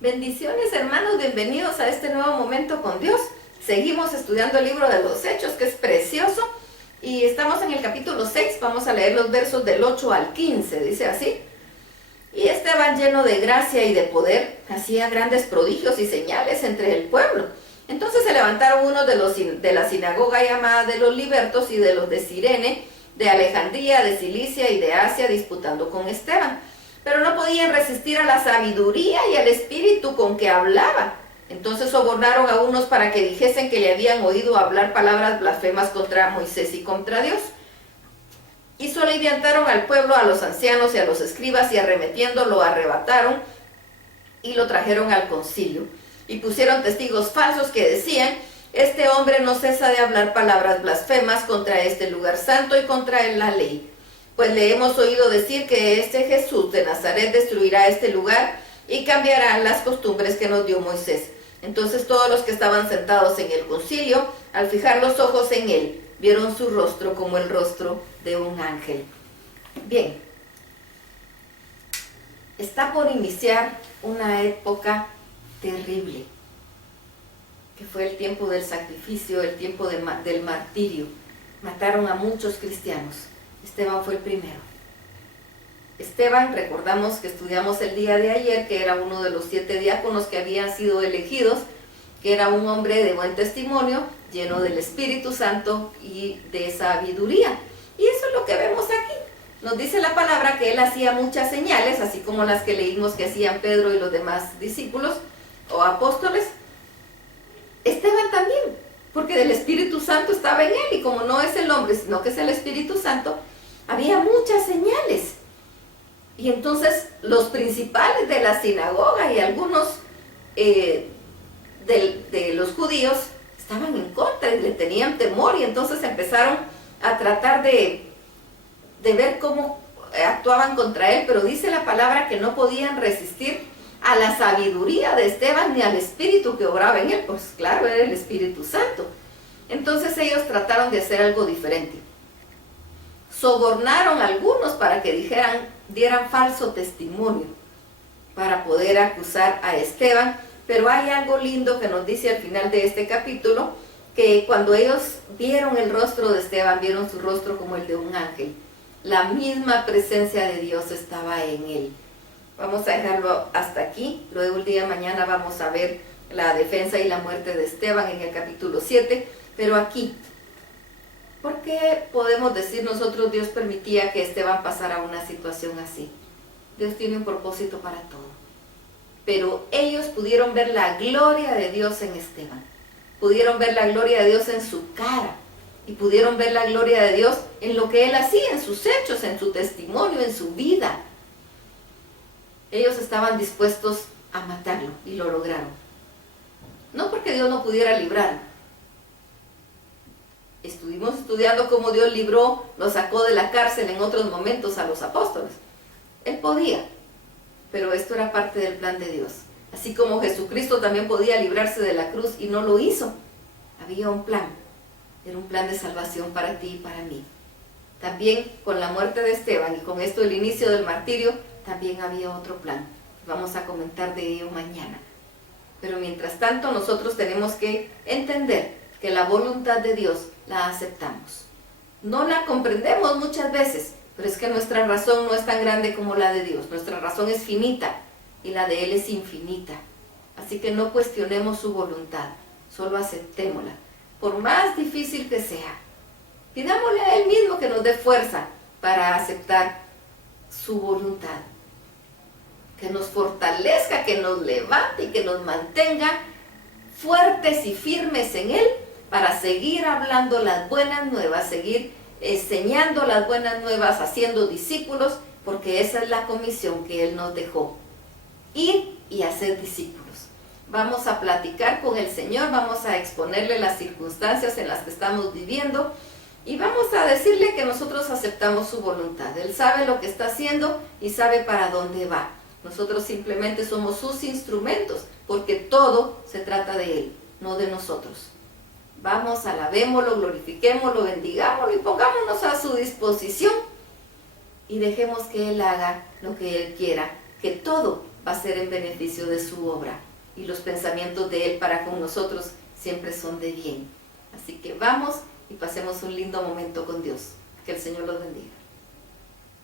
Bendiciones, hermanos, bienvenidos a este nuevo momento con Dios. Seguimos estudiando el libro de los Hechos, que es precioso, y estamos en el capítulo 6, vamos a leer los versos del 8 al 15, dice así. Y Esteban, lleno de gracia y de poder, hacía grandes prodigios y señales entre el pueblo. Entonces se levantaron unos de la sinagoga llamada de los libertos y de los de Cirene, de Alejandría, de Cilicia y de Asia, disputando con Esteban. Pero no podían resistir a la sabiduría y al espíritu con que hablaba. Entonces sobornaron a unos para que dijesen que le habían oído hablar palabras blasfemas contra Moisés y contra Dios. Y soliviantaron al pueblo, a los ancianos y a los escribas, y arremetiendo lo arrebataron y lo trajeron al concilio. Y pusieron testigos falsos que decían: este hombre no cesa de hablar palabras blasfemas contra este lugar santo y contra la ley. Pues le hemos oído decir que este Jesús de Nazaret destruirá este lugar y cambiará las costumbres que nos dio Moisés. Entonces todos los que estaban sentados en el concilio, al fijar los ojos en él, vieron su rostro como el rostro de un ángel. Bien, está por iniciar una época terrible, que fue el tiempo del sacrificio, el tiempo del martirio. Mataron a muchos cristianos. Esteban fue el primero. Esteban, recordamos que estudiamos el día de ayer, que era uno de los 7 diáconos que habían sido elegidos, que era un hombre de buen testimonio, lleno del Espíritu Santo y de sabiduría. Y eso es lo que vemos aquí. Nos dice la palabra que él hacía muchas señales, así como las que leímos que hacían Pedro y los demás discípulos o apóstoles. Esteban también, porque del Espíritu Santo estaba en él, y como no es el hombre, sino que es el Espíritu Santo, había muchas señales. Y entonces los principales de la sinagoga y algunos de los judíos estaban en contra y le tenían temor, y entonces empezaron a tratar de ver cómo actuaban contra él, pero dice la palabra que no podían resistir a la sabiduría de Esteban ni al espíritu que obraba en él. Pues claro, era el Espíritu Santo. Entonces ellos trataron de hacer algo diferente. Sobornaron a algunos para que dieran falso testimonio para poder acusar a Esteban. Pero hay algo lindo que nos dice al final de este capítulo, que cuando ellos vieron el rostro de Esteban, vieron su rostro como el de un ángel. La misma presencia de Dios estaba en él. Vamos a dejarlo hasta aquí. Luego el día de mañana vamos a ver la defensa y la muerte de Esteban en el capítulo 7. Pero aquí, ¿por qué podemos decir nosotros Dios permitía que Esteban pasara una situación así? Dios tiene un propósito para todo. Pero ellos pudieron ver la gloria de Dios en Esteban. Pudieron ver la gloria de Dios en su cara. Y pudieron ver la gloria de Dios en lo que él hacía, en sus hechos, en su testimonio, en su vida. Ellos estaban dispuestos a matarlo y lo lograron. No porque Dios no pudiera librarlo. Estuvimos estudiando cómo Dios lo sacó de la cárcel en otros momentos a los apóstoles. Él podía, pero esto era parte del plan de Dios. Así como Jesucristo también podía librarse de la cruz y no lo hizo. Había un plan. Era un plan de salvación para ti y para mí. También con la muerte de Esteban y con esto el inicio del martirio, también había otro plan. Vamos a comentar de ello mañana. Pero mientras tanto nosotros tenemos que entender que la voluntad de Dios la aceptamos. No la comprendemos muchas veces, pero es que nuestra razón no es tan grande como la de Dios. Nuestra razón es finita y la de Él es infinita. Así que no cuestionemos su voluntad, solo aceptémosla, por más difícil que sea. Pidámosle a Él mismo que nos dé fuerza para aceptar su voluntad, que nos fortalezca, que nos levante y que nos mantenga fuertes y firmes en Él, para seguir hablando las buenas nuevas, seguir enseñando las buenas nuevas, haciendo discípulos, porque esa es la comisión que Él nos dejó: ir y hacer discípulos. Vamos a platicar con el Señor, vamos a exponerle las circunstancias en las que estamos viviendo y vamos a decirle que nosotros aceptamos su voluntad. Él sabe lo que está haciendo y sabe para dónde va. Nosotros simplemente somos sus instrumentos, porque todo se trata de Él, no de nosotros. Vamos, alabémoslo, glorifiquémoslo, bendigámoslo y pongámonos a su disposición y dejemos que Él haga lo que Él quiera, que todo va a ser en beneficio de su obra. Y los pensamientos de Él para con nosotros siempre son de bien. Así que vamos y pasemos un lindo momento con Dios. Que el Señor los bendiga.